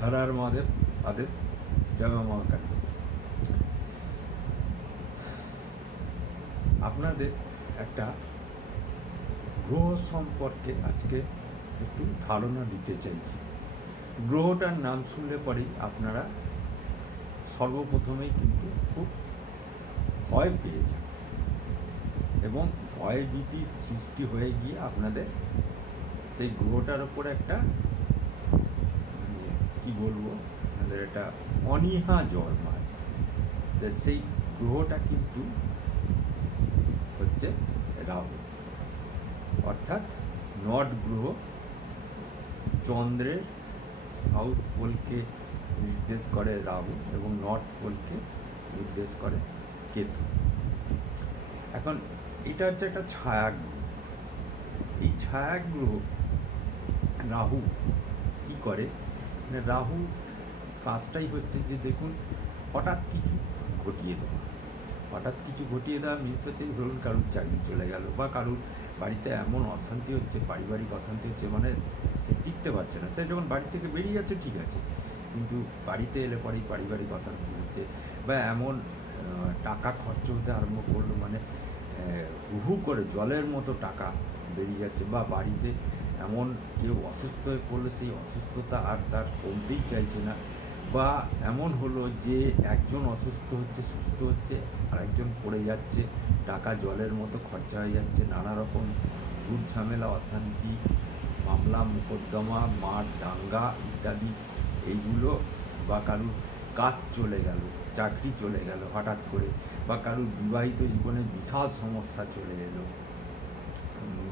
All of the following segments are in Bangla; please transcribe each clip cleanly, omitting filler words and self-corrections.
হর হর মহাদেব, আদেশ, জয় মা মহাকালী। আপনাদের একটা গ্রহ সম্পর্কে আজকে একটু ধারণা দিতে চাইছি। গ্রহটার নাম শুনলে পরেই আপনারা সর্বপ্রথমেই কিন্তু খুব ভয় পেয়ে যান এবং ভয় ভীতির সৃষ্টি হয়ে গিয়ে আপনাদের সেই গ্রহটার ওপরে একটা কি বলবো, আপনাদের একটা অনীহা জন্মায়। সেই গ্রহটা কিন্তু হচ্ছে রাহু, অর্থাৎ নর্থ গ্রহ। চন্দ্রের সাউথ পোলকে নির্দেশ করে রাহু এবং নর্থ পোলকে নির্দেশ করে কেতু। এখন এটা হচ্ছে একটা ছায়াগ্রহ। এই ছায়াগ্রহ রাহু কি করে, রাহু কাজটাই হচ্ছে যে দেখুন, হঠাৎ কিছু ঘটিয়ে দেওয়া। হঠাৎ কিছু ঘটিয়ে দেওয়া মিনস হচ্ছে ধরুন কারুর চাকরি চলে গেল বা কারুর বাড়িতে এমন অশান্তি হচ্ছে, পারিবারিক অশান্তি হচ্ছে, মানে সে টিকতে পারছে না। সে যখন বাড়ি থেকে বেরিয়ে যাচ্ছে ঠিক আছে, কিন্তু বাড়িতে এলে পরেই পারিবারিক অশান্তি হচ্ছে বা এমন টাকা খরচ হতে আরম্ভ করলো, মানে হু করে জলের মতো টাকা বেরিয়ে যাচ্ছে, বা বাড়িতে এমন কেউ অসুস্থ হয়ে পড়লে সেই অসুস্থতা আর তার কমতেই চাইছে না, বা এমন হলো যে একজন অসুস্থ হচ্ছে, সুস্থ হচ্ছে, আর একজন পড়ে যাচ্ছে, টাকা জলের মতো খরচা হয়ে যাচ্ছে, নানা রকম ঝুট ঝামেলা, অশান্তি, মামলা মোকদ্দমা, মার দাঙ্গা ইত্যাদি এইগুলো, বা কারুর কাজ চলে গেল, চাকরি চলে গেল হঠাৎ করে, বা কারুর বিবাহিত জীবনে বিশাল সমস্যা চলে এলো,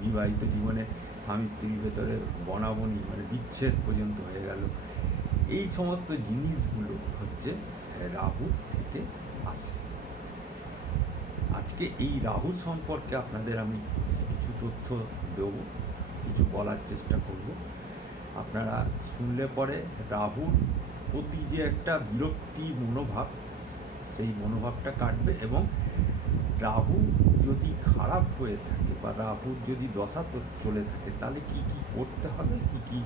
বিবাহিত জীবনে স্বামী স্ত্রীর ভেতরে বনাবনি, মানে বিচ্ছেদ পর্যন্ত হয়ে গেল। এই সমস্ত জিনিসগুলো হচ্ছে রাহু থেকে আসে। আজকে এই রাহু সম্পর্কে আপনাদের আমি কিছু তথ্য দেব, কিছু বলার চেষ্টা করব। আপনারা শুনলে পরে রাহুর প্রতি যে একটা বিরক্তি মনোভাব, সেই মনোভাবটা কাটবে। এবং রাহু যদি খারাপ হয়ে থাকে বা রাহুর যদি দশা চলে থাকে, তাহলে কি কি করতে হবে, কি কি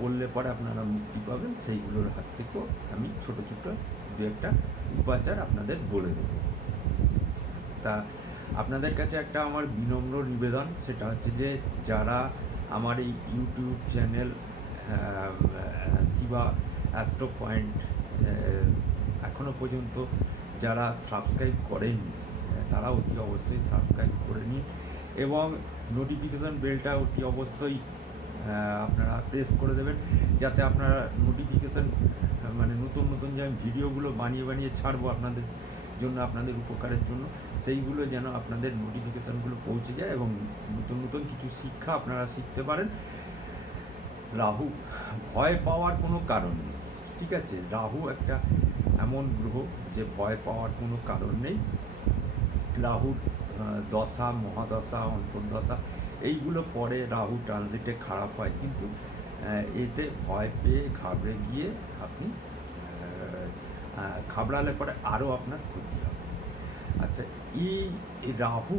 করলে পরে আপনারা মুক্তি পাবেন, সেইগুলোর হাত থেকেও আমি ছোট ছোট দু একটা উপাচার আপনাদের বলে দেব। তা আপনাদের কাছে একটা আমার বিনম্র নিবেদন, সেটা হচ্ছে যে যারা আমার এই YouTube channel Shiva astro point এখনও পর্যন্ত যারা সাবস্ক্রাইব করেননি, তারা অতি অবশ্যই সাবস্ক্রাইব করে নিন এবং নোটিফিকেশান বেলটা অতি অবশ্যই আপনারা প্রেস করে দেবেন, যাতে আপনারা নোটিফিকেশান, মানে নতুন নতুন যে আমি ভিডিওগুলো বানিয়ে বানিয়ে ছাড়বো আপনাদের জন্য, আপনাদের উপকারের জন্য, সেইগুলো যেন আপনাদের নোটিফিকেশানগুলো পৌঁছে যায় এবং নতুন নতুন কিছু শিক্ষা আপনারা শিখতে পারেন। রাহু ভয় পাওয়ার কোনো কারণ নেই, ঠিক আছে? রাহু একটা এমন গ্রহ যে ভয় পাওয়ার কোনো কারণ নেই। রাহুর দশা, মহাদশা, অন্তর্দশা এইগুলো পরে রাহু ট্রানজিটে খারাপ হয়, কিন্তু এতে ভয় পেয়ে ঘাবড়ে গিয়ে আপনি ঘাবড়ালে পরে আরও আপনার ক্ষতি হবে। আচ্ছা, এই রাহু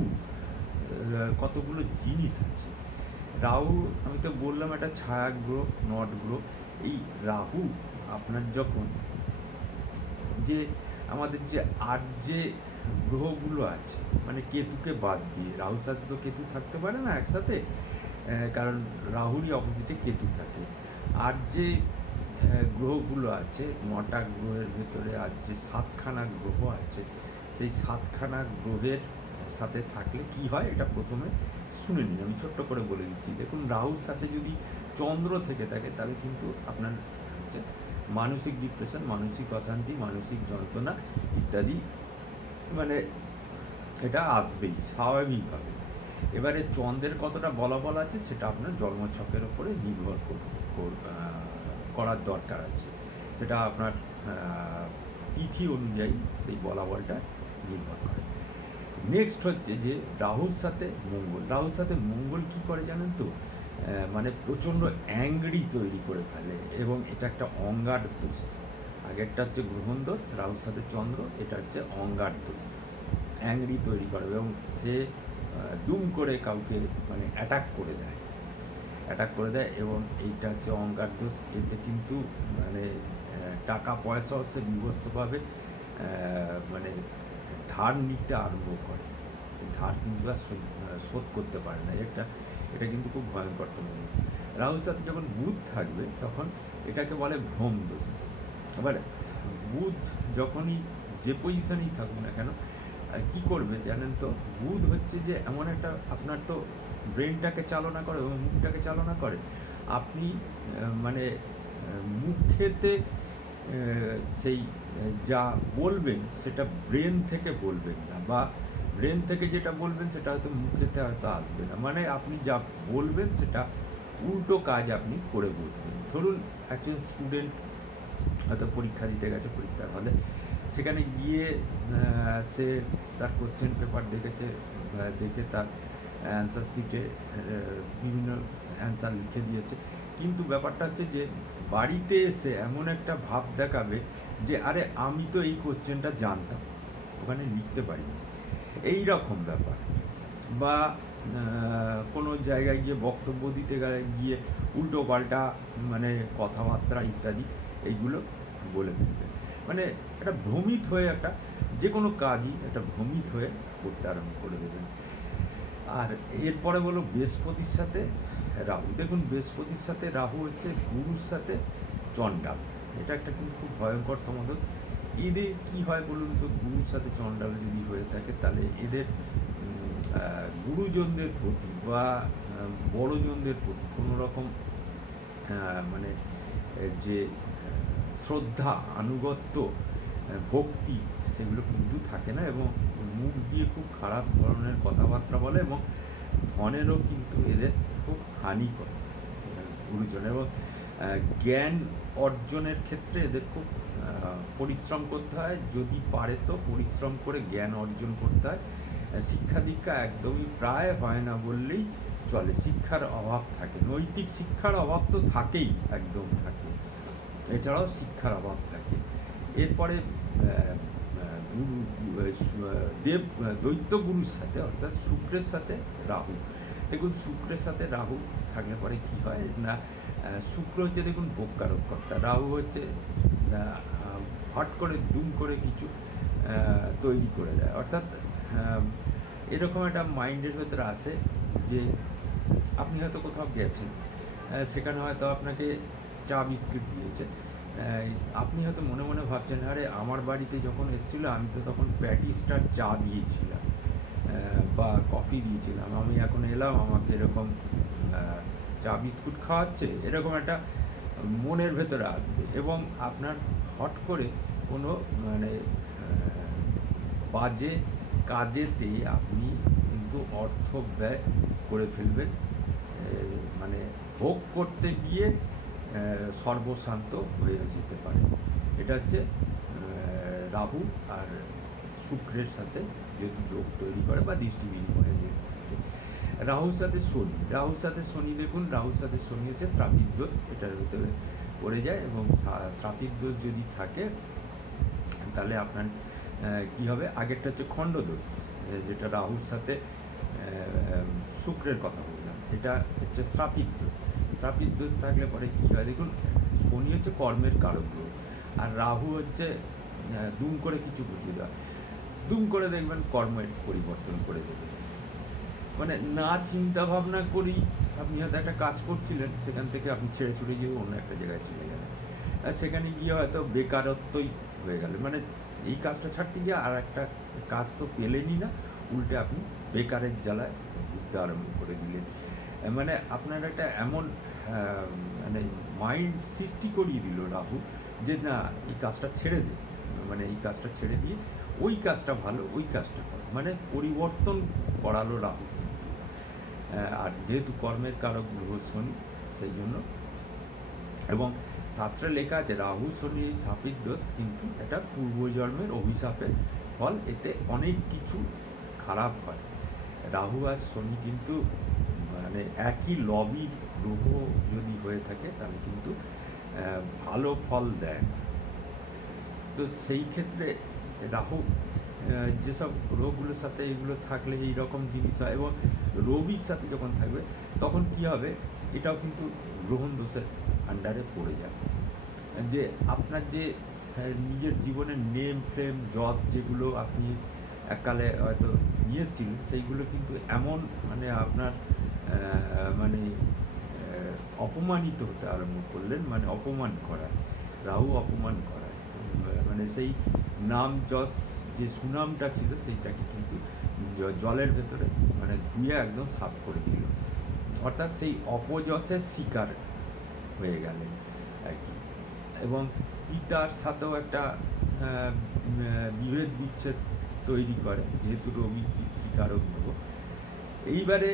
কতগুলো জিনিস আছে। রাহু আমি তো বললাম একটা ছায়া গ্রহ, নট গ্রহ। এই রাহু আপনার যখন যে আমাদের যে আর যে গ্রহগুলো আছে, মানে কেতুকে বাদ দিয়ে, রাহুর সাথে তো কেতু থাকতে পারে না একসাথে, কারণ রাহুরই অপোজিটে কেতু থাকে। আর যে গ্রহগুলো আছে, 9টা গ্রহের ভেতরে আর যে 7খানা গ্রহ আছে, সেই 7খানা গ্রহের সাথে থাকলে কি হয় এটা প্রথমে শুনে নিন, আমি ছোট্ট করে বলে দিচ্ছি। দেখুন, রাহুর সাথে যদি চন্দ্র থেকে থাকে, তাহলে কিন্তু আপনার হচ্ছে মানসিক ডিপ্রেশন, মানসিক অশান্তি, মানসিক যন্ত্রণা ইত্যাদি, মানে এটা আসবেই স্বাভাবিকভাবে। এবারে চন্দ্রের কতটা বলাবল আছে সেটা আপনার জন্মছকের ওপরে নির্ভর করার দরকার আছে, সেটা আপনার তিথি অনুযায়ী সেই বলাবলটা নির্ভর করে। নেক্সট হচ্ছে যে রাহুর সাথে মঙ্গল। রাহুর সাথে মঙ্গল কি করে জানেন তো, মানে প্রচণ্ড অ্যাংরি তৈরি করে ফেলে এবং এটা একটা অঙ্গার দোষ। আগেরটা হচ্ছে গ্রহণ দোষ, রাহুর সাথে চন্দ্র, এটা হচ্ছে অঙ্গার দোষ। অ্যাংরি তৈরি করে এবং সে দুম করে কাউকে মানে অ্যাটাক করে দেয়। অ্যাটাক করে দেয়। এবং এইটা হচ্ছে অহংকার দোষ। এতে কিন্তু মানে টাকা পয়সাও সে বিভৎসভাবে মানে ধার নিতে আরম্ভ করে। ধার কিন্তু আর শোধ করতে পারে না। এটা কিন্তু খুব ভয়ঙ্করতম জিনিস। রাহুর সাথে যখন বুধ থাকবে তখন এটাকে বলে ভ্রম দোষ। এবার বুধ যখনই যে পজিশনেই থাকুক না কেন কি করবে জানেন তো, বুধ হচ্ছে যে এমন একটা, আপনার তো ব্রেনটাকে চালনা করে এবং মুখটাকে চালনা করে। আপনি মানে মুখেতে সেই যা বলবেন সেটা ব্রেন থেকে বলবেন না, বা ব্রেন থেকে যেটা বলবেন সেটা হয়তো মুখেতে হয়তো আসবে না। মানে আপনি যা বলবেন সেটা উল্টো কাজ আপনি করে বসবেন। ধরুন একজন স্টুডেন্ট হয়তো পরীক্ষা দিতে গেছে পরীক্ষার হলে, সেখানে গিয়ে সে তার কোশ্চেন পেপার দেখেছে, দেখে তার অ্যান্সার শিটে বিভিন্ন অ্যান্সার লিখে দিয়েছে। কিন্তু ব্যাপারটা হচ্ছে যে বাড়িতে এসে এমন একটা ভাব দেখাবে যে আরে আমি তো এই কোশ্চেনটা জানতাম, ওখানে লিখতে পারিনি, এই রকম ব্যাপার। বা কোনো জায়গায় গিয়ে বক্তব্য দিতে গিয়ে উল্টো পাল্টা মানে কথাবার্তা ইত্যাদি এইগুলো বলে ফেলবে। মানে একটা ভ্রমিত হয়ে একটা যে কোনো কাজই একটা ভ্রমিত হয়ে করতে আরম্ভ করে দেবেন। আর এরপরে বলো বৃহস্পতির সাথে রাহু। দেখুন বৃহস্পতির সাথে রাহু হচ্ছে গুরুর সাথে চণ্ডাল। এটা একটা কিন্তু খুব ভয়ঙ্করতম দোষ। এদের কি হয় বলুন তো, গুরুর সাথে চণ্ডাল যদি হয়ে থাকে তাহলে এদের গুরুজনদের প্রতি বা বড়জনদের প্রতি কোনো রকম মানে যে শ্রদ্ধা, আনুগত্য, ভক্তি সেগুলো কিন্তু থাকে না, এবং মুখ দিয়ে খুব খারাপ ধরনের কথাবার্তা বলে, এবং ধনেরও কিন্তু এদের খুব হানি করে গুরুজন। এবং জ্ঞান অর্জনের ক্ষেত্রে এদের খুব পরিশ্রম করতে হয়, যদি পারে তো পরিশ্রম করে জ্ঞান অর্জন করতে হয়। শিক্ষা দীক্ষা একদমই প্রায় হয় না বললেই চলে। শিক্ষার অভাব থাকে, নৈতিক শিক্ষার অভাব তো থাকেই, একদম থাকে। এছাড়াও শিক্ষার অভাব থাকে। এরপরে গুরু দেব দৈত্য গুরুর সাথে অর্থাৎ শুক্রের সাথে রাহু। দেখুন শুক্রের সাথে রাহু থাকলে পরে কি হয় না, শুক্র হচ্ছে দেখুন ভোগকারকর্তা, রাহু হচ্ছে হট করে দুম করে কিছু তৈরি করে দেয়। অর্থাৎ এরকম একটা মাইন্ডের ভেতরে আসে যে আপনি হয়তো কোথাও গেছেন, সেখানে হয়তো আপনাকে চা বিস্কিট দিয়েছে, আপনি হয়তো মনে মনে ভাবছেন আরে আমার বাড়িতে যখন এসেছিল আমি তো তখন প্যাটিসটার চা দিয়েছিলাম বা কফি দিয়েছিলাম, আমি এখন এলাম আমাকে এরকম চা বিস্কুট খাওয়াচ্ছে, এরকম একটা মনের ভেতরে আসবে। এবং আপনার হট করে কোনো মানে বাজে কাজেতে আপনি কিন্তু অর্থ ব্যয় করে ফেলবেন, মানে ভোগ করতে গিয়ে সর্বশান্ত হয়ে যেতে পারে। এটা হচ্ছে রাহু আর শুক্রের সাথে যদি যোগ তৈরি করে বা দৃষ্টি বিনিময়ে যদি থাকে। রাহুর সাথে শনি, রাহুর সাথে শনি দেখুন, রাহুর সাথে শনি হচ্ছে শ্রাপিত দোষ, এটার ভিতরে পড়ে যায়। এবং শ্রাপিত দোষ যদি থাকে তাহলে আপনার কি হবে, আগেরটা হচ্ছে খণ্ড দোষ, যেটা রাহুর সাথে শুক্রের কথা বললাম, এটা হচ্ছে শ্রাপিত দোষ। শ্রাপিত দোষ থাকলে পরে কী হয় দেখুন, শনি হচ্ছে কর্মের কারক গ্রহ, আর রাহু হচ্ছে দুম করে কিছু ঘটিয়ে দেওয়া। দুম করে দেখবেন কর্মের পরিবর্তন করে দেবে। মানে না চিন্তা ভাবনা করেই আপনি হয়তো একটা কাজ করছিলেন, সেখান থেকে আপনি ছেড়ে ছুড়ে গিয়ে অন্য একটা জায়গায় চলে গেলেন, আর সেখানে গিয়ে হয়তো বেকারত্বই হয়ে গেল। মানে এই কাজটা ছাড়তে গিয়ে আর একটা কাজ তো পেলেনই না, উল্টে আপনি বেকারের জ্বালায় ভুগতে আরম্ভ করে দিলেন। মানে আপনার একটা এমন মানে মাইন্ড সৃষ্টি করিয়ে দিল রাহু যে না এই কাজটা ছেড়ে দে, মানে এই কাজটা ছেড়ে দিয়ে ওই কাজটা ভালো, ওই কাজটা ভালো, মানে পরিবর্তন করালো রাহু কিন্তু। আর যেহেতু কর্মের কারক গ্রহ শনি, সেই জন্য। এবং শাস্ত্রে লেখা আছে রাহু শনি এই শাপিত দোষ কিন্তু এটা পূর্বজন্মের অভিশাপের ফল, এতে অনেক কিছু খারাপ হয়। রাহু আর শনি কিন্তু মানে একই লবির গ্রহ যদি হয়ে থাকে তাহলে কিন্তু ভালো ফল দেয় না। তো সেই ক্ষেত্রে রাহু যেসব গ্রহগুলোর সাথে এগুলো থাকলে এই রকম জিনিস হয়। এবং রবির সাথে যখন থাকবে তখন কি হবে, এটাও কিন্তু গ্রহণ দোষের আন্ডারে পড়ে যাবে। যে আপনার যে নিজের জীবনের নেম ফ্লেম যশ যেগুলো আপনি এককালে হয়তো নিয়ে এসেছিলেন, সেইগুলো কিন্তু এমন মানে আপনার মানে অপমানিত হতে আরম্ভ করলেন, মানে অপমান করায়, রাহু অপমান করায়, মানে সেই নাম যশ যে সুনামটা ছিল সেইটাকে কিন্তু জলের ভেতরে মানে ধুয়ে একদম সাফ করে দিল, অর্থাৎ সেই অপযশের শিকার হয়ে গেলেন আর কি। এবং পিতার সাথেও একটা বিভেদ বিচ্ছেদ তৈরি করে, যেহেতু রবি পিতৃকারক গ্রহ। এইবারে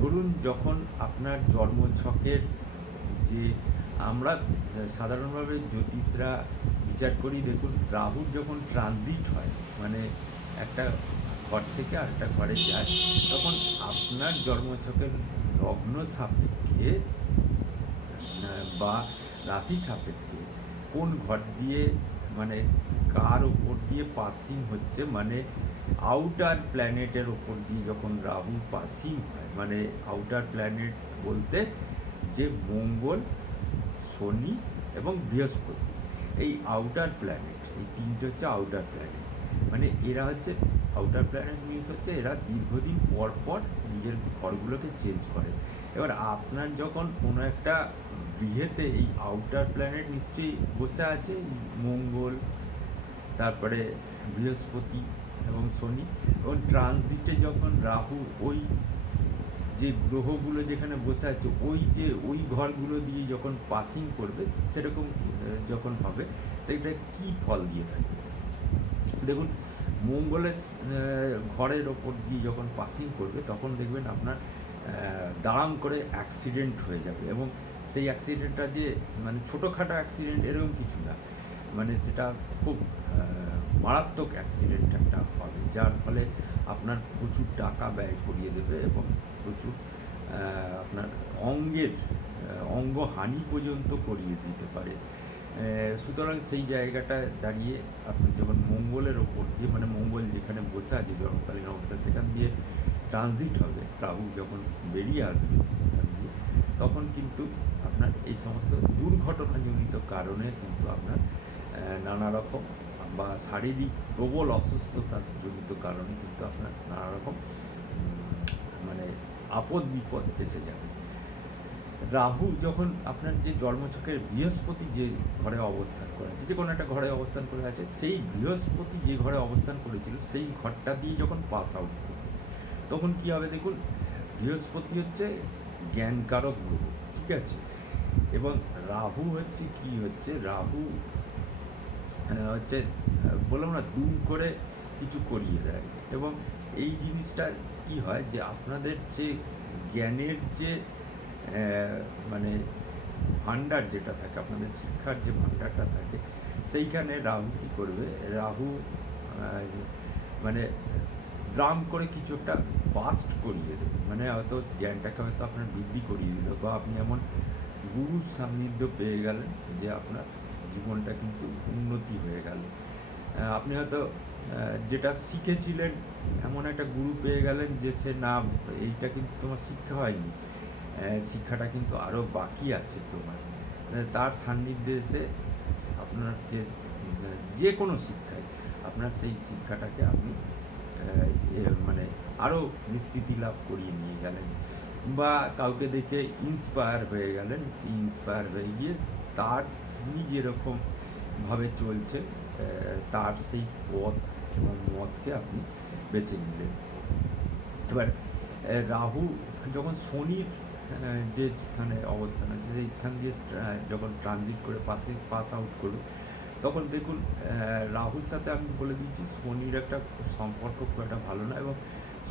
ধরুন যখন আপনার জন্মছকের যে আমরা সাধারণভাবে জ্যোতিষরা বিচার করি, দেখুন রাহুর যখন ট্রানজিট হয় মানে একটা ঘর থেকে আরেকটা ঘরে যায়, তখন আপনার জন্মছকের লগ্ন সাপেক্ষে বা রাশি সাপেক্ষে কোন ঘর দিয়ে মানে কার ওপর দিয়ে পাসিং হচ্ছে, মানে আউটার প্ল্যানেটের ওপর দিয়ে যখন রাহু পাসিং হয়, মানে আউটার প্ল্যানেট বলতে যে মঙ্গল, শনি এবং বৃহস্পতি, এই আউটার প্ল্যানেট, এই তিনটে হচ্ছে আউটার প্ল্যানেট। মানে এরা হচ্ছে আউটার প্ল্যানেট মিনস হচ্ছে এরা দীর্ঘদিন পর পর নিজের ঘরগুলোকে চেঞ্জ করে। এবার আপনার যখন কোনো একটা গৃহেতে এই আউটার প্ল্যানেট নিশ্চয়ই বসে আছে, মঙ্গল, তারপরে বৃহস্পতি এবং শনি, এবং ট্রানজিটে যখন রাহু ওই যে গ্রহগুলো যেখানে বসে আছে ওই ঘরগুলো দিয়ে যখন পাসিং করবে, সেরকম যখন হবে, তো এটা কী ফল দিয়ে থাকে দেখুন। মঙ্গলের ঘরের ওপর দিয়ে যখন পাসিং করবে, তখন দেখবেন আপনার দাঁড়াম করে অ্যাক্সিডেন্ট হয়ে যাবে, এবং সেই অ্যাক্সিডেন্টটা যে মানে ছোটোখাটো অ্যাক্সিডেন্ট এরকম কিছু না, মানে সেটা খুব মারাত্মক অ্যাক্সিডেন্ট একটা হবে, যার ফলে আপনার প্রচুর টাকা ব্যয় করিয়ে দেবে এবং প্রচুর আপনার অঙ্গহানি পর্যন্ত করিয়ে দিতে পারে। সুতরাং সেই জায়গাটায় দাঁড়িয়ে আপনি যখন মঙ্গলের ওপর দিয়ে, মানে মঙ্গল যেখানে বসে আছে জন্মকালীন অবস্থায়, সেখান দিয়ে ট্রানজিট হবে, রাহু যখন বেরিয়ে আসবে তখন কিন্তু আপনার এই সমস্ত দুর্ঘটনাজনিত কারণে কিন্তু আপনার নানা রকম বা শারীরিক প্রবল অসুস্থতার জনিত কারণে কিন্তু আপনার নানা রকম মানে আপদ বিপদ এসে যাবে। রাহু যখন আপনার যে জন্মছকের বৃহস্পতি যে ঘরে অবস্থান করে আছে, যে কোনো একটা ঘরে অবস্থান করে আছে, সেই বৃহস্পতি যে ঘরে অবস্থান করেছিল সেই ঘরটা দিয়ে যখন পাস আউট করবে, তখন কি হবে দেখুন। বৃহস্পতি হচ্ছে জ্ঞানকারক গ্রহ, ঠিক আছে, এবং রাহু হচ্ছে কি হচ্ছে, রাহু হচ্ছে বললাম না, দুম করে কিছু করিয়ে দেয়। এবং এই জিনিসটা কি হয় যে আপনাদের যে জ্ঞানের যে মানে ভাণ্ডার যেটা থাকে, আপনাদের শিক্ষার যে ভাণ্ডারটা থাকে, সেইখানে রাহু কী করবে, রাহু মানে ড্রাম করে কিছু একটা বাস্ট করিয়ে দেবে, মানে হয়তো জ্ঞানটাকে হয়তো আপনার বৃদ্ধি করিয়ে দিল, বা আপনি এমন গুরুর সান্নিধ্য পেয়ে গেলেন যে আপনার জীবনটা কিন্তু উন্নতি হয়ে গেল। আপনি হয়তো যেটা শিখেছিলেন এমন একটা গুরু পেয়ে গেলেন যে সে না, এইটা কিন্তু তোমার শিক্ষা হয়নি, শিক্ষাটা কিন্তু আরও বাকি আছে তোমার, তার সান্নিধ্যে এসে আপনার যে কোনো শিক্ষায় আপনার সেই শিক্ষাটাকে আপনি মানে আরও বিস্তৃতি লাভ করিয়ে নিয়ে গেলেন, বা কাউকে দেখে ইন্সপায়ার হয়ে গেলেন, সেই ইন্সপায়ার হয়ে গিয়ে তার তিনি যেরকমভাবে চলছে তার সেই পথ এবং মতকে আপনি বেছে নিলেন। এবার রাহু যখন শনির যে স্থানে অবস্থান আছে সেইখান দিয়ে যখন ট্রানজিট করে পাস আউট করলো, তখন দেখুন রাহুর সাথে আমি বলে দিচ্ছি শনির একটা সম্পর্ক খুব একটা ভালো না। এবং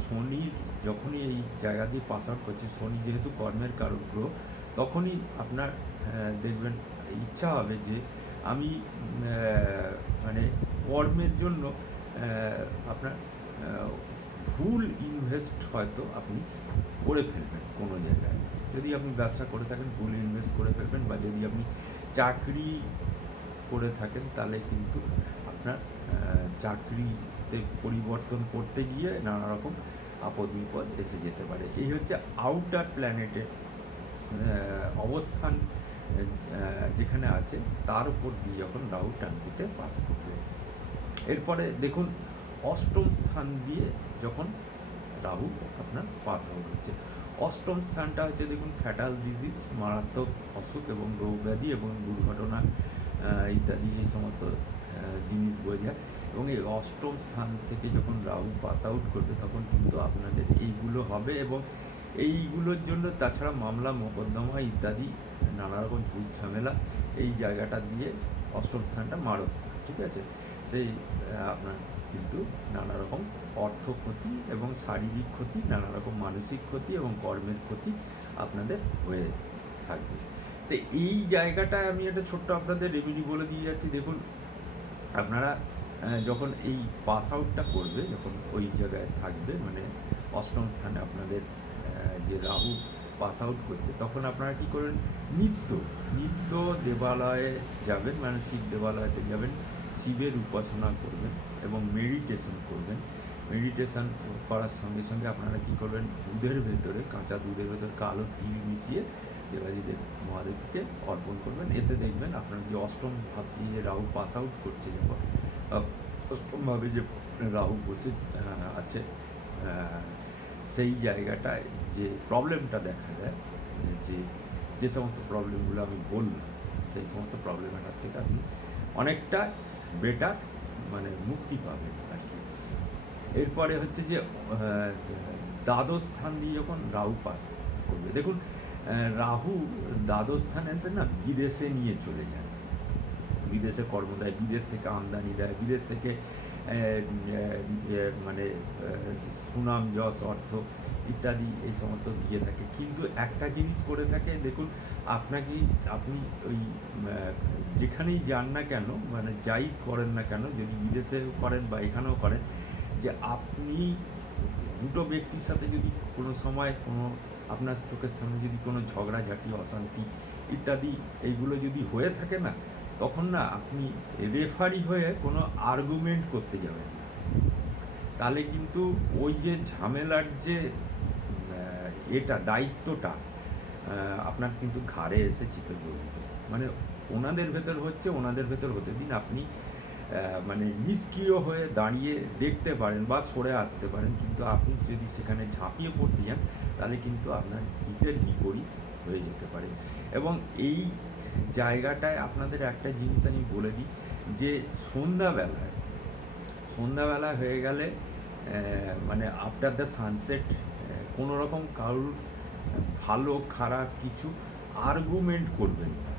শনি যখনই এই জায়গা দিয়ে পাস আউট করছে, শনি যেহেতু কর্মের কারক গ্রহ, তখনই আপনার দেখবেন ইচ্ছা হবে যে আমি মানে কর্মের জন্য আপনার ভুল ইনভেস্ট হয়তো আপনি করে ফেলবেন কোনো জায়গায়। যদি আপনি ব্যবসা করে থাকেন ভুল ইনভেস্ট করে ফেলবেন, বা যদি আপনি চাকরি করে থাকেন তাহলে কিন্তু আপনার চাকরিতে পরিবর্তন করতে গিয়ে নানা রকম আপদ বিপদ এসে যেতে পারে। এই হচ্ছে আউটার প্ল্যানেটের অবস্থান যেখানে আছে তার উপর দিয়ে যখন রাহু ট্রানজিটে পাস করবে। এরপরে দেখুন অষ্টম স্থান দিয়ে যখন রাহু আপনার পাস আউট হচ্ছে, অষ্টম স্থানটা হচ্ছে দেখুন ফ্যাটাল ডিজিজ, মারাত্মক অসুখ এবং রোগ ব্যাধি এবং দুর্ঘটনা ইত্যাদি এই সমস্ত জিনিস বোঝায়। এবং এই অষ্টম স্থান থেকে যখন রাহু পাস আউট করবে তখন কিন্তু আপনাদের এইগুলো হবে, এবং এইগুলোর জন্য তাছাড়া মামলা মোকদ্দমা ইত্যাদি নানা রকম ঝুট ঝামেলা এই জায়গাটা দিয়ে অষ্টম স্থানটা মারক স্থান, ঠিক আছে। সেই আপনার কিন্তু নানা রকম অর্থ ক্ষতি এবং শারীরিক ক্ষতি, নানা রকম মানসিক ক্ষতি এবং কর্মের ক্ষতি আপনাদের হয়ে থাকবে। তো এই জায়গাটায় আমি একটা ছোট্ট আপনাদের রেমেডি বলে দিয়ে যাচ্ছি। দেখুন আপনারা যখন এই পাস আউটটা করবে, যখন ওই জায়গায় থাকবে মানে অষ্টম স্থানে আপনাদের যে রাহু পাস আউট করছে, তখন আপনারা কী করবেন, নিত্য দেবালয়ে যাবেন, মানে শিব দেবালয়তে যাবেন, শিবের উপাসনা করবেন এবং মেডিটেশন করবেন। মেডিটেশন করার সঙ্গে সঙ্গে আপনারা কী করবেন, দুধের ভেতরে, কাঁচা দুধের ভেতরে কালো তিল মিশিয়ে দেবাদিদেব মহাদেবকে অর্পণ করবেন। এতে দেখবেন আপনার যে অষ্টম ভাব দিয়ে রাহু পাস আউট করছে, যখন অষ্টমভাবে যে রাহু বসে আছে, সেই জায়গাটায় যে প্রবলেমটা দেখা দেয়, যে সমস্ত প্রবলেমগুলো আমি বললাম, সেই সমস্ত প্রবলেমের হাত থেকে আপনি অনেকটা বেটার মানে মুক্তি পাবেন আর কি। এরপরে হচ্ছে যে দ্বাদশ স্থান দিয়ে যখন রাহু পাস করবে, দেখুন রাহু দ্বাদশ স্থানে না বিদেশে নিয়ে চলে যায়, বিদেশে কর্ম দেয়, বিদেশ থেকে আমদানি দেয়, বিদেশ থেকে মানে সুনাম যশ অর্থ ইত্যাদি এই সমস্ত দিয়ে থাকে। কিন্তু একটা জিনিস করে থাকে, দেখুন আপনি ওই যেখানেই যান না কেন, মানে যাই করেন না কেন, যদি বিদেশেও করেন বা এখানেও করেন, যে আপনি দুটো ব্যক্তির সাথে যদি কোনো সময় কোনো আপনার চোখের সামনে যদি কোনো ঝগড়াঝাটি, অশান্তি ইত্যাদি এইগুলো যদি হয়ে থাকে না, তখন না আপনি রেফারি হয়ে কোনো আর্গুমেন্ট করতে যাবেন না। তাহলে কিন্তু ওই যে ঝামেলার যে দায়িত্বটা আপনার কিন্তু ঘাড়ে এসে চেপে বসবে। মানে ওনাদের ভেতর হচ্ছে, ওনাদের ভেতর হতে দিন, আপনি মানে নিষ্ক্রিয় হয়ে দাঁড়িয়ে দেখতে পারেন বা সরে আসতে পারেন, কিন্তু আপনি যদি সেখানে ঝাঁপিয়ে পড়তে যান তাহলে কিন্তু আপনার হিতের বিপরীত হয়ে যেতে পারে। এবং এই জায়গাটায় আপনাদের একটা জিনিস আমি বলে দিই, যে সন্ধ্যাবেলা হয়ে গেলে মানে আফটার দ্য সানসেট কোনো রকম কারুর ভালো খারাপ কিছু আর্গুমেন্ট করবেন না।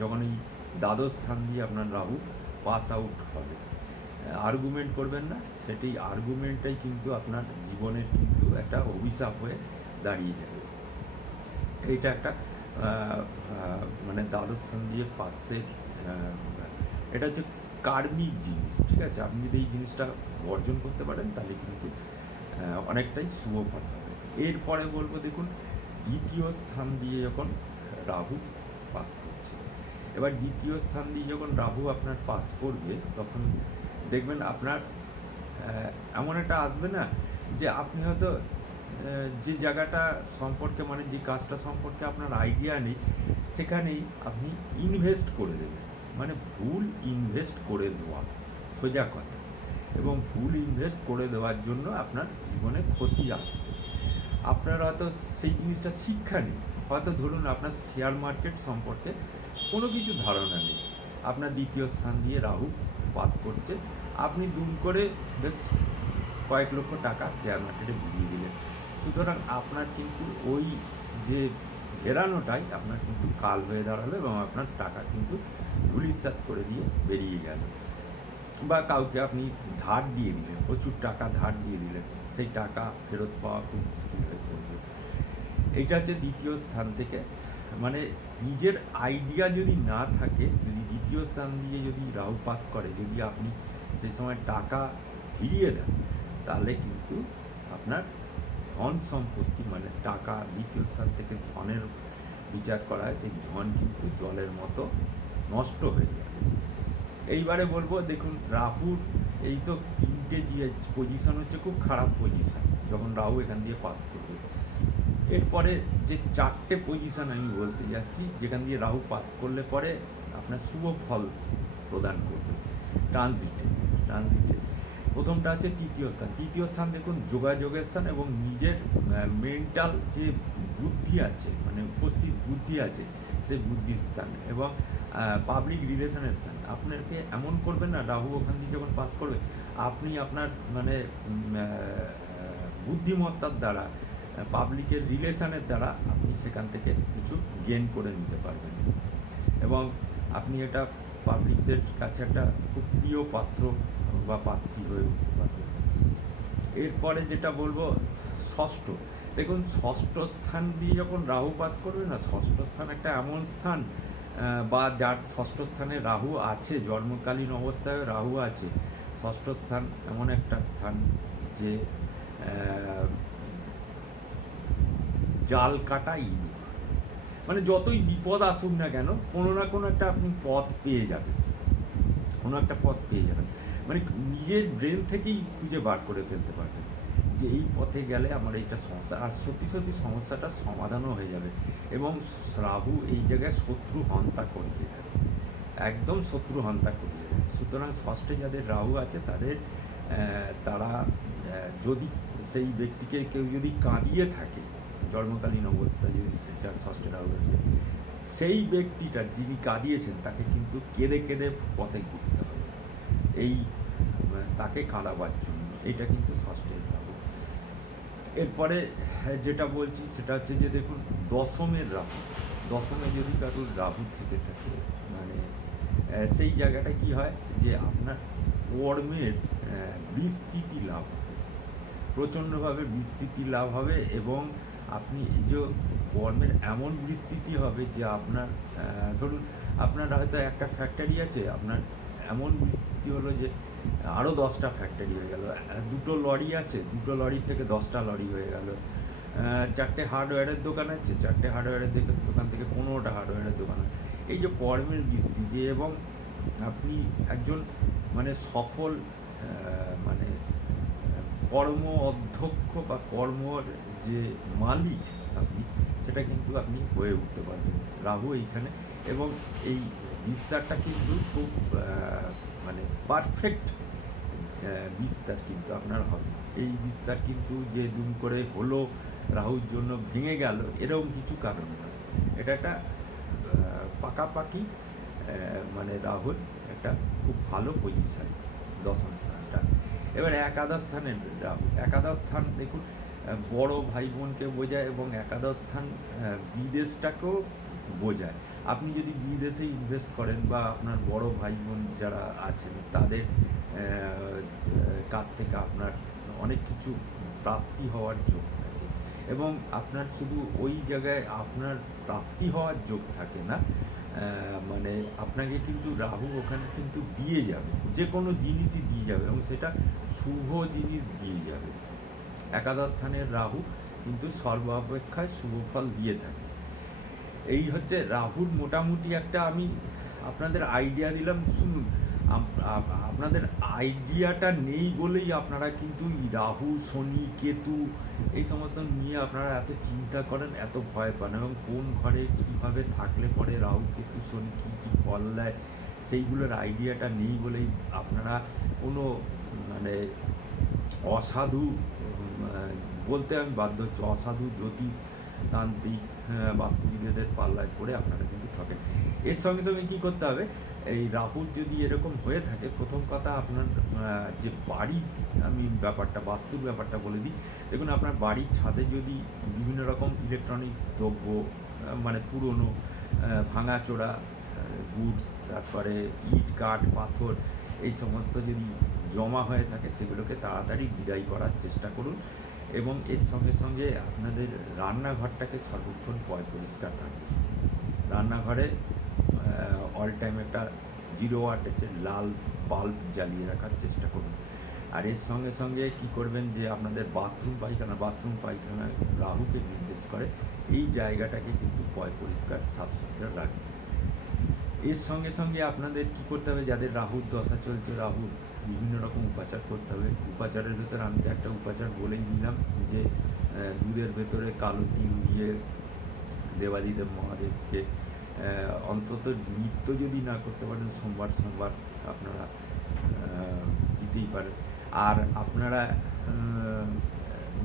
যখন এই দ্বাদশ স্থান দিয়ে আপনার রাহু পাস আউট হবে, আর্গুমেন্ট করবেন না। সেটি আর্গুমেন্টটাই কিন্তু আপনার জীবনের কিন্তু একটা অভিশাপ হয়ে দাঁড়িয়ে যাবে। এইটা একটা মানে দ্বাদশ স্থান দিয়ে পাশে, এটা হচ্ছে কার্মিক জিনিস, ঠিক আছে। আপনি যদি এই জিনিসটা বর্জন করতে পারেন তাহলে কিন্তু অনেকটাই শুভ ফল হবে। এরপরে বলবো, দেখুন দ্বিতীয় স্থান দিয়ে যখন রাহু পাস করছে, এবার দ্বিতীয় স্থান দিয়ে যখন রাহু আপনার পাস করবে, তখন দেখবেন আপনার এমন একটা আসবে না যে আপনি হয়তো যে জায়গাটা সম্পর্কে, মানে যে কাজটা সম্পর্কে আপনার আইডিয়া নেই, সেখানেই আপনি ইনভেস্ট করে দেবেন। মানে ভুল ইনভেস্ট করে দেওয়া সোজা কথা, এবং ভুল ইনভেস্ট করে দেওয়ার জন্য আপনার জীবনে ক্ষতি আসবে। আপনার হয়তো সেই জিনিসটা শিক্ষা নেই, হয়তো ধরুন আপনার শেয়ার মার্কেট সম্পর্কে কোনো কিছু ধারণা নেই, আপনার দ্বিতীয় স্থান দিয়ে রাহু পাস করছে, আপনি দুম করে বেশ কয়েক লক্ষ টাকা শেয়ার মার্কেটে ভিড়িয়ে দিলেন। সুতরাং আপনার কিন্তু ওই যে বেরানোটাই আপনার কিন্তু কাল হয়ে দাঁড়ালো, এবং আপনার টাকা কিন্তু ধূলিসাৎ করে দিয়ে বেরিয়ে গেল। বা কাউকে আপনি ধার দিয়ে দিলেন, প্রচুর টাকা ধার দিয়ে দিলেন, সেই টাকা ফেরত পাওয়া খুব মুশকিল হয়ে পড়বে। এইটা হচ্ছে দ্বিতীয় স্থান থেকে, মানে নিজের আইডিয়া যদি না থাকে, যদি দ্বিতীয় স্থান দিয়ে যদি রাহু পাস করে, যদি আপনি সেই সময় টাকা ফিরিয়ে দেন, তাহলে কিন্তু আপনার ধন সম্পত্তি, মানে টাকা, দ্বিতীয় স্থান থেকে ধনের বিচার করা হয়, সেই ধন কিন্তু জলের মতো নষ্ট হয়ে যাবে। এইবারে বলবো, দেখুন রাহুর এই তো তিনটে যে পজিশন হচ্ছে খুব খারাপ পজিশন, যখন রাহু এখান দিয়ে পাস করবে। এরপরে যে 4টে পজিশন আমি বলতে যাচ্ছি, যেখান দিয়ে রাহু পাস করলে পরে আপনার শুভ ফল প্রদান করবে ট্রানজিটে। প্রথমটা হচ্ছে তৃতীয় স্থান। তৃতীয় স্থান দেখুন যোগাযোগের স্থান এবং নিজের মেন্টাল যে বুদ্ধি আছে, মানে উপস্থিত বুদ্ধি আছে, সেই বুদ্ধির স্থান এবং পাবলিক রিলেশনের স্থান। আপনাকে এমন করবেন না, রাহু ওখান দিয়ে যখন পাস করবে আপনি আপনার মানে বুদ্ধিমত্তার দ্বারা, পাবলিকের রিলেশনের দ্বারা আপনি সেখান থেকে কিছু গেন করে নিতে পারবেন এবং আপনি এটা পাবলিকদের কাছে একটা খুব প্রিয় পাত্র বা পাত্রী হয়ে উঠতে পারবেন। এরপরে যেটা বলবো ষষ্ঠ, দেখুন ষষ্ঠ স্থান দিয়ে যখন রাহু পাস করবে না, ষষ্ঠ স্থান একটা এমন স্থান বা যার ষষ্ঠ স্থানে রাহু আছে, জন্মকালীন অবস্থায় রাহু আছে, ষষ্ঠ স্থান এমন একটা স্থান যে জাল কাটা ইঁদুর, মানে যতই বিপদ আসুক না কেন কোনো না কোনো একটা আপনি পথ পেয়ে যাবেন, কোনো একটা পথ পেয়ে যাবেন, মানে নিজের ব্রেন থেকেই খুঁজে বার করে ফেলতে পারবেন যে এই পথে গেলে আমার এইটা সমস্যা, আর সত্যি সত্যি সমস্যাটার সমাধানও হয়ে যাবে। এবং রাহু এই জায়গায় শত্রু হন্তা করিয়ে দেয়, একদম শত্রু হন্তা করিয়ে দেয়। সুতরাং ষষ্ঠে যাদের রাহু আছে তাদের তারা যদি সেই ব্যক্তিকে কেউ যদি কাঁদিয়ে থাকে জন্মকালীন অবস্থায়, যদি যার ষষ্ঠে রাহু আছে, সেই ব্যক্তিটা যিনি কাঁদিয়েছেন তাকে কিন্তু কেঁদে কেঁদে পথে ঘুরতে হবে এই তাকে কাঁদাবার জন্য। এটা কিন্তু ষষ্ঠের রাহু। এরপরে যেটা বলছি সেটা হচ্ছে যে দেখুন দশমের রাহু, দশমে যদি কারোর রাহু থেকে থাকে মানে সেই জায়গাটা কি হয় যে আপনার কর্মের বিস্তৃতি লাভ হবে, প্রচণ্ডভাবে বিস্তৃতি লাভ হবে এবং আপনি এই যে কর্মের এমন বিস্তৃতি হবে যে আপনার ধরুন আপনার হয়তো একটা ফ্যাক্টরি আছে, আপনার এমন বিস্তৃতি হলো যে আরও 10টা ফ্যাক্টরি হয়ে গেল, দুটো লরি আছে, দুটো লরির থেকে 10টা লরি হয়ে গেল, 4টে হার্ডওয়্যারের দোকান আছে, 4টে হার্ডওয়্যারের দোকান থেকে 15টা হার্ডওয়্যারের দোকান আছে। এই যে কর্মের বিস্তৃতি এবং আপনি একজন মানে সফল মানে কর্ম অধ্যক্ষ বা কর্মর যে মালিক আপনি, সেটা কিন্তু আপনি হয়ে উঠতে পারবেন রাহু এইখানে। এবং এই বিস্তারটা কিন্তু খুব মানে পারফেক্ট বিস্তার কিন্তু আপনার হবে। এই বিস্তার কিন্তু যে দুম করে হলো রাহুর জন্য ভেঙে গেল এরকম কিছু কারণ নয়, এটা একটা পাকাপাকি মানে রাহুর একটা খুব ভালো পজিশন দশম স্থানটা। এবার একাদশ স্থানের রাহু, একাদশ স্থান দেখুন বড় ভাই বোনকে বোঝায় এবং একাদশ স্থান বিদেশটাকেও বোঝায়। আপনি যদি বিদেশে ইনভেস্ট করেন বা আপনার বড় ভাই বোন যারা আছেন তাদের কাছ থেকে আপনার অনেক কিছু প্রাপ্তি হওয়ার যোগ থাকে এবং আপনার শুধু ওই জায়গায় আপনার প্রাপ্তি হওয়ার যোগ থাকে না, মানে আপনাকে কিন্তু রাহু ওখানে কিন্তু দিয়ে যাবে, যে কোনো জিনিসই দিয়ে যাবে এবং সেটা শুভ জিনিস দিয়ে যাবে। একাদশ স্থানের রাহু কিন্তু সর্বাপেক্ষায় শুভ ফল দিয়ে থাকে। এই হচ্ছে রাহুর মোটামুটি একটা আমি আপনাদের আইডিয়া দিলাম, শুনুন আপনাদের আইডিয়াটা নেই বলেই আপনারা কিন্তু রাহু শনি কেতু এই সমস্ত নিয়ে আপনারা এত চিন্তা করেন, এত ভয় পান এবং কোন ঘরে কীভাবে থাকলে পরে রাহু কেতু শনি কী কী ফল দেয় সেইগুলোর আইডিয়াটা নেই বলেই আপনারা কোনো মানে অসাধু বলতে আমি বাধ্য হচ্ছি, অসাধু জ্যোতিষ তান্ত্রিক বাস্তুবিদেদের পাল্লায় পড়ে আপনারা কিন্তু ঠকেন। এর সঙ্গে সঙ্গে কী করতে হবে, এই রাহুর যদি এরকম হয়ে থাকে প্রথম কথা আপনার যে বাড়ি, আমি ব্যাপারটা বাস্তুর ব্যাপারটা বলে দিই। দেখুন আপনার বাড়ির ছাদে যদি বিভিন্ন রকম ইলেকট্রনিক্স দ্রব্য মানে পুরনো ভাঙাচোরা গুডস, তারপরে ইট কাঠ পাথর এই সমস্ত যদি জমা হয়ে থাকে সেগুলোকে তাড়াতাড়ি বিদায় করার চেষ্টা করুন এবং এর সঙ্গে সঙ্গে আপনাদের রান্নাঘরটাকে সর্বক্ষণ পরিষ্কার রাখুন। রান্নাঘরে অল টাইম একটা 0 ওয়াটের লাল বাল্ব জ্বালিয়ে রাখার চেষ্টা করুন। আর এর সঙ্গে সঙ্গে কী করবেন যে আপনাদের বাথরুম পায়খানা রাহুকে নির্দেশ করে, এই জায়গাটাকে কিন্তু পরিষ্কার সাফসুতরা রাখবেন। এর সঙ্গে সঙ্গে আপনাদের কী করতে হবে, যাদের রাহুর দশা চলছে, রাহুর বিভিন্ন রকম উপাচার করতে হবে। উপাচারের ভেতরে আমি তো একটা উপাচার বলেই দিলাম যে দুধের ভেতরে কালো তিল দিয়ে দেবাদিদেব মহাদেবকে অন্তত নিত্য যদি না করতে পারেন সোমবার সোমবার আপনারা দিতেই পারেন। আর আপনারা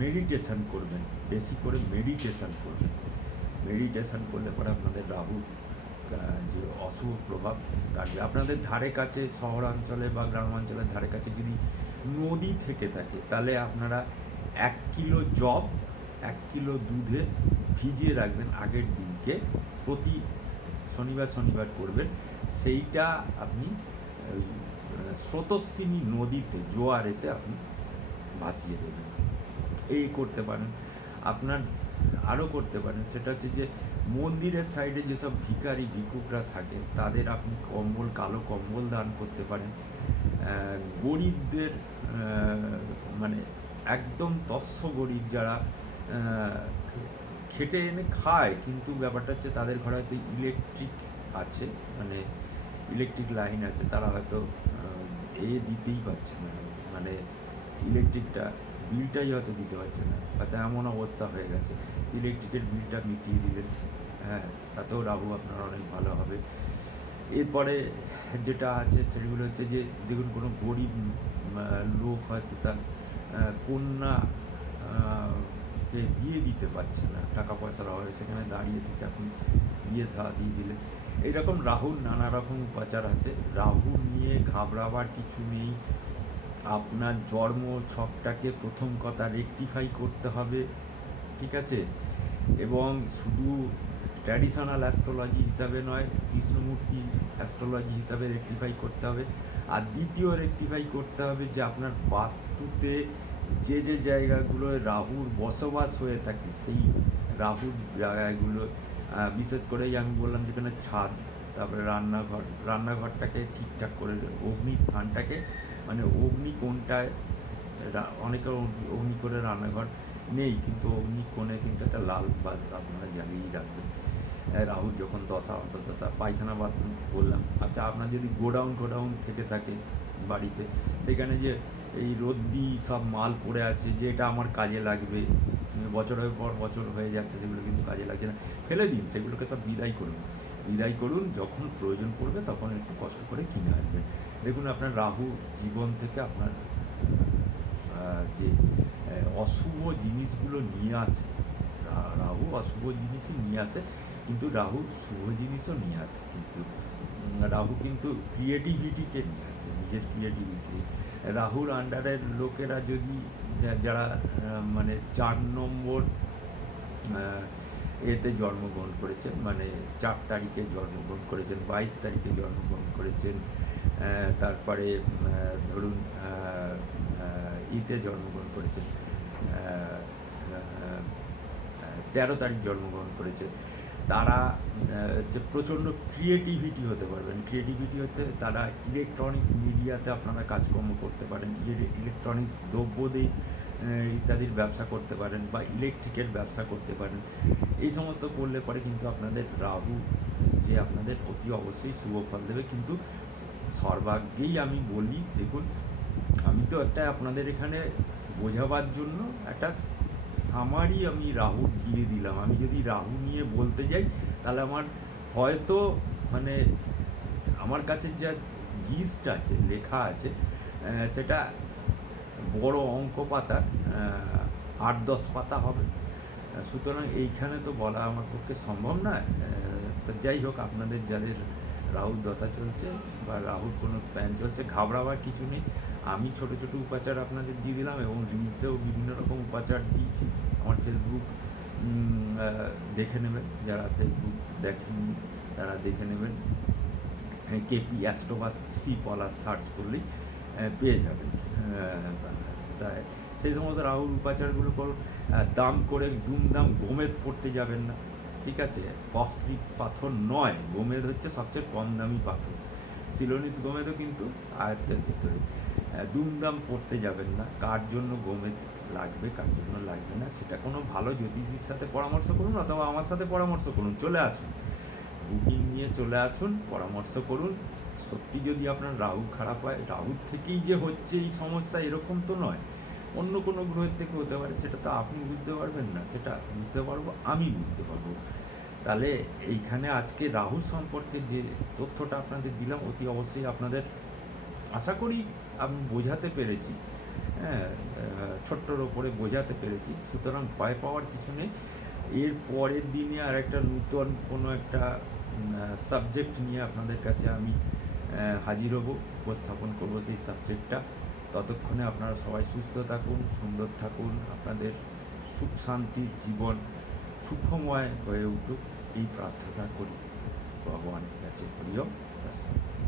মেডিটেশন করবেন, বেশি করে মেডিটেশন করবেন। মেডিটেশন করলে পরে আপনাদের রাহু যে অশুভ প্রভাব কাটবে। আপনাদের ধারে কাছে শহরাঞ্চলে বা গ্রামাঞ্চলের ধারে কাছে যদি নদী থেকে থাকে তাহলে আপনারা 1 কিলো জব 1 কিলো দুধে ভিজিয়ে রাখবেন আগের দিনকে, প্রতি শনিবার করবেন। সেইটা আপনি ওই স্রোতস্বিনী নদীতে জোয়ারেতে আপনি ভাসিয়ে দেবেন, এই করতে পারেন। আপনার আরও করতে পারেন, সেটা হচ্ছে যে মন্দিরের সাইডে যেসব ভিখারি ভিক্ষুকরা থাকে তাদের আপনি কম্বল, কালো কম্বল দান করতে পারেন। গরিবদের মানে একদম তস্য গরিব যারা খেটে এনে খায়, কিন্তু ব্যাপারটা হচ্ছে তাদের ঘরে হয়তো ইলেকট্রিক আছে, মানে ইলেকট্রিক লাইন আছে, তারা হয়তো দিতেই পারছে না, মানে ইলেকট্রিকটা বিলটাই হয়তো দিতে পারছে না, হয়তো এমন অবস্থা হয়ে গেছে। ইলেকট্রিকের বিলটা মিটিয়ে দিলেন, হ্যাঁ, তাতেও রাহু আপনার অনেক ভালো হবে। এরপরে যেটা আছে সেগুলো হচ্ছে যে দেখুন কোনো গরিব লোক হয়তো তার কন্যা কে বিয়ে দিতে পারছে না, টাকা পয়সার অভাবে, সেখানে দাঁড়িয়ে থেকে আপনি বিয়ে থাওয়া দিয়ে দিলেন। এইরকম রাহুর নানা রকম উপাচার আছে। রাহু নিয়ে ঘাবড়াবার কিছু নেই। আপনার জন্ম ছকটাকে প্রথম কথা রেকটিফাই করতে হবে, ঠিক আছে? এবং শুধু ট্র্যাডিশনাল অ্যাস্ট্রোলজি হিসাবে নয়, কৃষ্ণমূর্তি অ্যাস্ট্রোলজি হিসাবে রেকটিফাই করতে হবে। আর দ্বিতীয় রেকটিফাই করতে হবে যে আপনার বাস্তুতে যে যে জায়গাগুলোয় রাহুর বসবাস হয়ে থাকে সেই রাহুর জায়গাগুলো, বিশেষ করে আমি বললাম যেখানে ছাদ, তারপরে রান্নাঘরটাকে ঠিকঠাক করে, অগ্নিস্থানটাকে, মানে অগ্নি কোণটায়, অনেকের অগ্নি করে রান্নাঘর নেই, কিন্তু অগ্নি কোণে কিন্তু একটা লাল বাল্ব আপনারা জ্বালিয়েই রাখবেন রাহুর যখন দশা অন্তর্দশা। পায়খানা বাথরুম বললাম। আচ্ছা, আপনার যদি গোডাউন থেকে থাকে বাড়িতে, সেখানে যে এই রদ্দি সব মাল পড়ে আছে, যে এটা আমার কাজে লাগবে, বছরের পর বছর হয়ে যাচ্ছে, সেগুলো কিন্তু কাজে লাগছে না, ফেলে দিন, সেগুলোকে সব বিদায় করুন। যখন প্রয়োজন পড়বে তখন একটু কষ্ট করে কিনে আসবেন। দেখুন আপনার রাহু জীবন থেকে আপনার যে অশুভ জিনিসগুলো নিয়ে আসে, রাহু অশুভ জিনিসই নিয়ে আসে, কিন্তু রাহু শুভ জিনিসও নিয়ে আসে। কিন্তু রাহু কিন্তু ক্রিয়েটিভিটিকে নিয়ে আসে, নিজের ক্রিয়েটিভিটি। রাহুর আন্ডারের লোকেরা যদি যারা মানে 4 নম্বর এতে জন্মগ্রহণ করেছেন, মানে 4 তারিখে জন্মগ্রহণ করেছেন, 22 তারিখে জন্মগ্রহণ করেছেন, তারপরে ধরুন ইতে জন্মগ্রহণ করেছেন, 13 তারিখ জন্মগ্রহণ করেছে, তারা হচ্ছে প্রচণ্ড ক্রিয়েটিভিটি হতে পারবেন। ক্রিয়েটিভিটি হচ্ছে তারা ইলেকট্রনিক্স মিডিয়াতে আপনারা কাজকর্ম করতে পারেন, ইলেকট্রনিক্স দ্রব্য দিয়ে ইত্যাদির ব্যবসা করতে পারেন, বা ইলেকট্রিকের ব্যবসা করতে পারেন। এই সমস্ত করলে পরে কিন্তু আপনাদের রাহু যে আপনাদের অতি অবশ্যই শুভ ফল দেবে। কিন্তু সর্বাগ্যেই আমি বলি, দেখুন আমি তো একটা আপনাদের এখানে বোঝাবার জন্য একটা সামারি আমি রাহু দিয়ে দিলাম। আমি যদি রাহু নিয়ে বলতে যাই তাহলে আমার হয়তো মানে আমার কাছে যা গিস্ট আছে, লেখা আছে, সেটা বড় অঙ্ক পাতা 8-10 পাতা হবে। সুতরাং এইখানে তো বলা আমার পক্ষে সম্ভব নয়। তো যাই হোক, আপনাদের যাদের রাহুর দশা চলছে বা রাহুর কোনো স্প্যান চলছে, ঘাবড়াবার কিছু নেই। আমি ছোট ছোট উপাচার আপনাদের দিয়ে দিলাম, এবং রিলসেও বিভিন্ন রকম উপাচার দিয়েছি। আমার ফেসবুক দেখে নেবেন, যারা ফেসবুক দেখেননি তারা দেখে নেবেন, কেপি অ্যাস্ট্রোবাসি পলাশ সার্চ করলেই পেয়ে যাবেন। তাই সেই সমস্ত রাহুর উপাচারগুলো করুন। দাম করে দুমদাম গোমেদ পড়তে যাবেন না, ঠিক আছে? কস্টলি পাথর নয়, গোমেদ হচ্ছে সবচেয়ে কম দামি পাথর। সিলোনিস গোমেদও কিন্তু আয়ত্তের ভেতরে। দুমদাম পড়তে যাবেন না, কার জন্য গোমেদ লাগবে কার জন্য লাগবে না সেটা কোনো ভালো জ্যোতিষীর সাথে পরামর্শ করুন, অথবা আমার সাথে পরামর্শ করুন। চলে আসুন, বুকিং নিয়ে চলে আসুন, পরামর্শ করুন। সত্যি যদি আপনার রাহু খারাপ হয়, রাহুর থেকেই যে হচ্ছে এই সমস্যা এরকম তো নয়। অন্য কোনো গ্রহের থেকে হতে পারে, সেটা তো আপনি বুঝতে পারবেন না, সেটা বুঝতে পারবো আমি, বুঝতে পারবো। তাহলে এইখানে আজকে রাহু সম্পর্কে যে তথ্যটা আপনাদের দিলাম, অতি অবশ্যই আপনাদের আশা করি আমি বোঝাতে পেরেছি। হ্যাঁ, ছোট্টর ওপরে বোঝাতে পেরেছি, সুতরাং ভয় পাওয়ার কিছু নেই। এর পরের দিনে আর একটা নূতন কোনো একটা সাবজেক্ট নিয়ে আপনাদের কাছে আমি হাজির হব, উপস্থাপন করব সেই সাবজেক্টটা। ততক্ষণে আপনারা সবাই সুস্থ থাকুন, সুন্দর থাকুন, আপনাদের সুখ শান্তির জীবন সুখময় হয়ে উঠুক, এই প্রার্থনা করি ভগবানের কাছে। হরি ওম তৎসৎ।